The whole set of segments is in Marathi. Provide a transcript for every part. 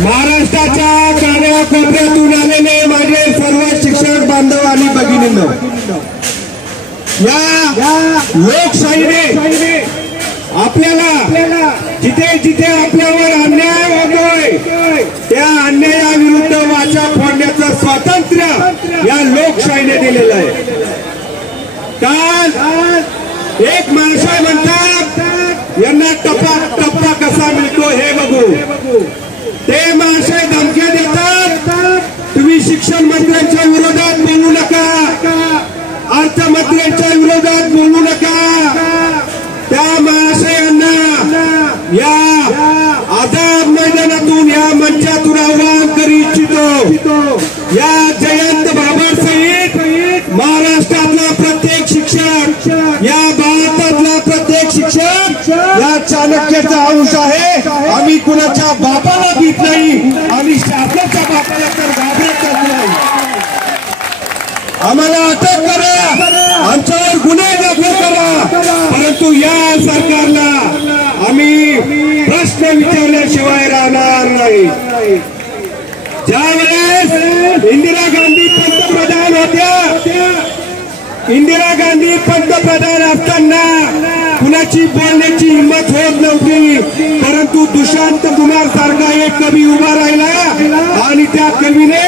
महाराष्ट्राच्या कानाकोपऱ्यातून आलेले माझे सर्व शिक्षक बांधव आणि भगिनींनो, या लोकशाहीने आपल्याला जिथे जिथे आपल्यावर अन्याय होतोय त्या अन्यायाविरुद्ध वाचा फोडण्याचं स्वातंत्र्य या लोकशाहीने दिलेलं आहे। काल एक माणसा म्हणतात यांना टप्पा कसा मिळतो हे बघू। ते माणसे धमक्या देतात, तुम्ही शिक्षण मंत्र्यांच्या विरोधात बोलू नका, अर्थमंत्र्यांच्या विरोधात बोलू नका। त्या महाशयांना या आझाद मैदानातून या मंचातून आवाहन करू इच्छितो, या जयंत बाबर सहित महाराष्ट्रातला प्रत्येक शिक्षक, या भारतातला प्रत्येक शिक्षक या चाणक्याचा अंश आहे। आम्ही कुणाच्या बापाला भीत नाही, आम्ही शासनाच्या बापाला तर घाबरत नाही। आम्हाला अटक करा, आमच्यावर गुन्हे दाखल करा, परंतु या सरकारला आम्ही प्रश्न विचारल्याशिवाय राहणार नाही। ज्यावेळेस इंदिरा गांधी पंतप्रधान होत्या, इंदिरा गांधी पंतप्रधान असताना कुणाची बोलण्याची हिंमत होत नव्हती, परंतु दुष्यंत कुमार सारखा एक कवी उभा राहिला आणि त्या कवीने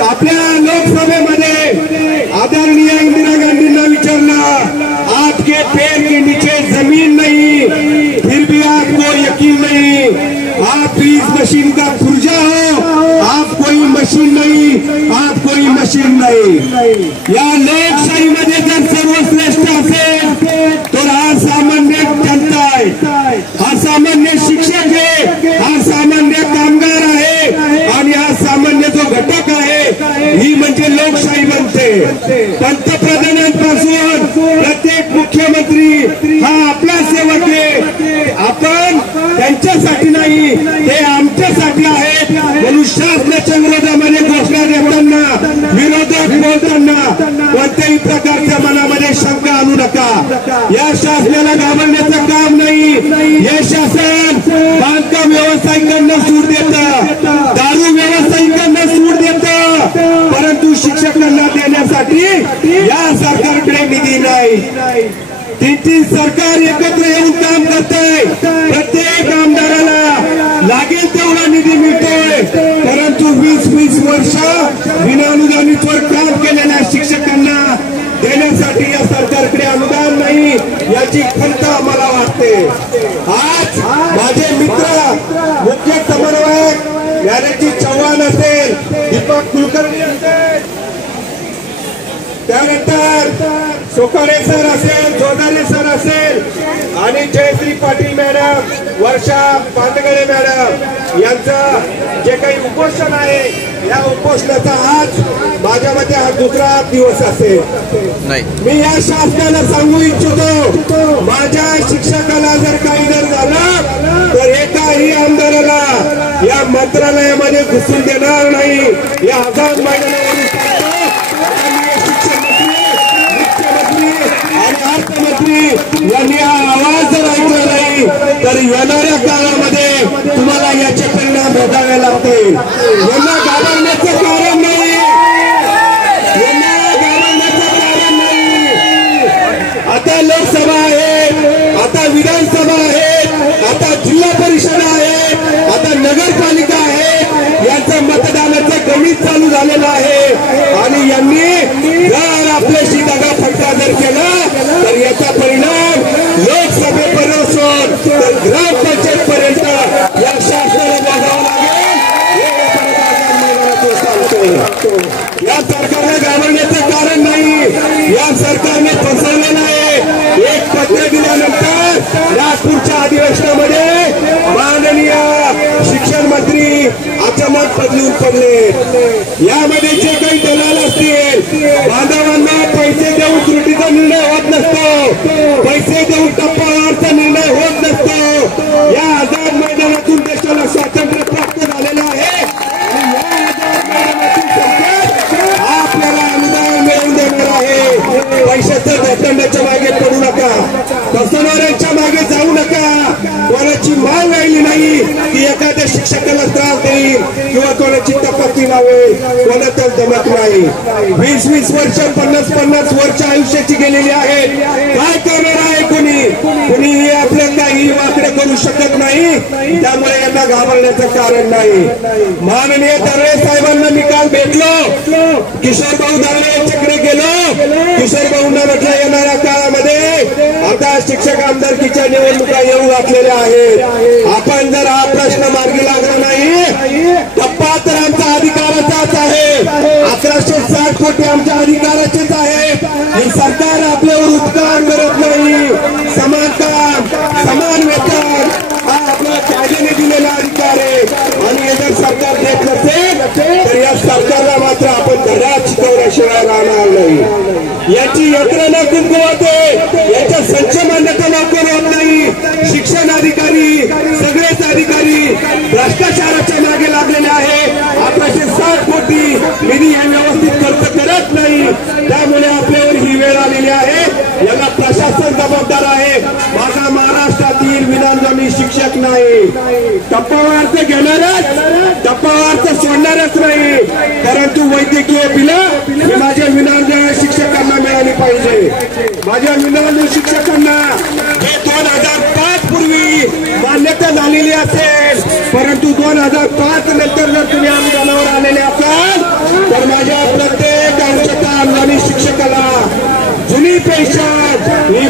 आपल्या लोकसभेमध्ये आदरणीय इंदिरा गांधींना विचारला, आपके पैर के नीचे जमीन नहीं फिर भी आपको यकीन नहीं, आप इस मशीन का पुर्जा हो, आप कोई मशीन नहीं, आप कोई मशीन नहीं। या लोकशाहीमध्ये जर सर्वश्रेष्ठ असेल तर हा सामान्य जनता आहे, हा सामान्य शिक्षक आहे, हा सामान्य कामगार आहे आणि हा सामान्य जो घटक आहे ही म्हणजे लोकशाही बनते। पंतप्रधानांपासून प्रत्येक मुख्यमंत्री हा आपला सेवक आहे, आपण त्यांच्यासाठी नाही ते आमच्यासाठी आहेत। म्हणून शासनाच्या विरोधामध्ये घोषणा देताना, विरोधात बोलताना कोणत्याही प्रकारच्या मनामध्ये शंका आणू नका। या शासनाला घाबरण्याचं काम नाही। हे शासन बांधकाम व्यावसायिकांना सूट देतं, दारू व्यावसायिकांना सूट देतं, परंतु शिक्षकांना देण्यासाठी या सरकारकडे निधी नाही। तीन सरकार एकत्र येऊन काम करतंय, प्रत्येक आमदाराला लागेल तेवढा निधी मिळतोय, परंतु 20-20 वर्ष विनाअनुदानितवर काम केलेल्या शिक्षकांना देण्यासाठी या सरकारकडे अनुदान नाही, याची खंत आम्हाला वाटते। आज माझे मित्र मुख्य समन्वयक ज्ञानेजी चव्हाण असेल, दीपक कुलकर्णी असेल, त्यानंतर सोकारे सर असेल, जोधारे सर असेल आणि जयश्री पाटील मॅडम, वर्षा पांडगळे मॅडम यांचं जे काही उपोषण आहे, या उपोषणाचा आज माझ्या मते हा दुसरा दिवस असेल। मी या शासनाला सांगू इच्छितो, माझ्या शिक्षकाला जर काही झालं तर एकाही आमदाराला या मंत्रालयामध्ये घुसून देणार नाही। या आझाद मैदानावरून अर्थमंत्री यांनी हा आवाज जर ऐकला नाही तर येणाऱ्या काळामध्ये तुम्हाला याचे परिणाम भोगावे लागतील। यांना घाबरण्याचं कारण नाही, यांना घाबरण्याचं कारण नाही। आता लोकसभा आहे, आता विधानसभा आहे, आता जिल्हा परिषद आहे, आता नगरपालिका आहे, यांचं मतदानाचं गणित चालू झालेलं आहे आणि यांनी जर आपल्याशी दगाफटका जर केला तर याचा परिणाम लोकसभेपासून तर ग्रामपंचायत पर्यंत या शासनाला बघावं लागेल। या सरकारला घाबरण्याचं कारण नाही, या सरकारने फसवलेलं आहे। एक पत्र दिल्यानंतर नागपूरच्या अधिवेशनामध्ये माननीय शिक्षण मंत्री अचानक बदलून पडले। यामध्ये जे काही दलाल असतील, बांधवांना पैसे देऊन त्रुटीचा निर्णय होत नसतो, पैसे देऊन टप्पावारचा निर्णय होत नसतो। या आझाद मैदानातून देशाला स्वातंत्र्य प्राप्त झालेलं आहे आणि या आझाद मैदानातून सरकार आपल्याला अनुदान मिळवून देणार आहे। पैशाचं दखलण्याच्या मागे पडू नका, फसवणाऱ्यांच्या मागे जाऊ नका। कोणाची मान राहिली नाही की एका एखाद्या शिक्षकाला त्रास देईल किंवा कोणाची तपासणी लावेल कोणाचं जमत नाही. 20-20 वर्ष 50-50 वर्ष आयुष्याची गेलेली आहेत. काय करणार आहे कुणी आपलं काही वाकडे करू शकत नाही. त्यामुळे यांना घाबरण्याचं कारण नाही. माननीय दर्वे साहेबांना मी काल भेटलो, किशोर भाऊ दर्वे यांच्याकडे गेलो. किशोर भाऊंना म्हटलं येणाऱ्या काळामध्ये आता शिक्षक आमदारकीच्या निवडणुका येऊ घातलेल्या आहेत. आपण जर हा प्रश्न मार्गी लागला नाही, टप्पा तर आमचा अधिकाराचाच आहे. 1160 कोटी आमच्या अधिकाराचेच आहेत. हे सरकार आपल्यावर उपकार करत नाही. समान काम समान वेतन हा आपला कायद्याने दिलेला अधिकार आहे. आणि हे जर सरकार देत नसेल तर या सरकारला मात्र आपण धडा शिकवल्याशिवाय राहणार नाही. याची यंत्रणा कुंकवत आहे. याच्या संच मान्यता लवकर होत नाही. शिक्षण अधिकारी सगळेच अधिकारी भ्रष्टाचाराच्या मागे लागलेले आहे. 1160 कोटी निधी हे व्यवस्थित खर्च करत नाही. त्यामुळे आपल्यावर ही वेळ आलेली आहे. याला प्रशासन जबाबदार आहे. माझा महाराष्ट्रातील विनांजनी शिक्षक नाही. टप्पावार तर घेणारच, टप्पावार तर सोडणारच नाही. परंतु वैद्यकीय बिलं माझ्या विनांजनी शिक्षकांना मिळाली पाहिजे. माझ्या विनांजनी शिक्षकांना हे 2005 पूर्वी मान्यता झालेली असेल, परंतु 2005 नंतर जर तुम्ही अनुदानावर आलेले असाल तर माझ्या प्रत्येक अंशतः अनुदानित शिक्षकाला जुनी पेन्शन ही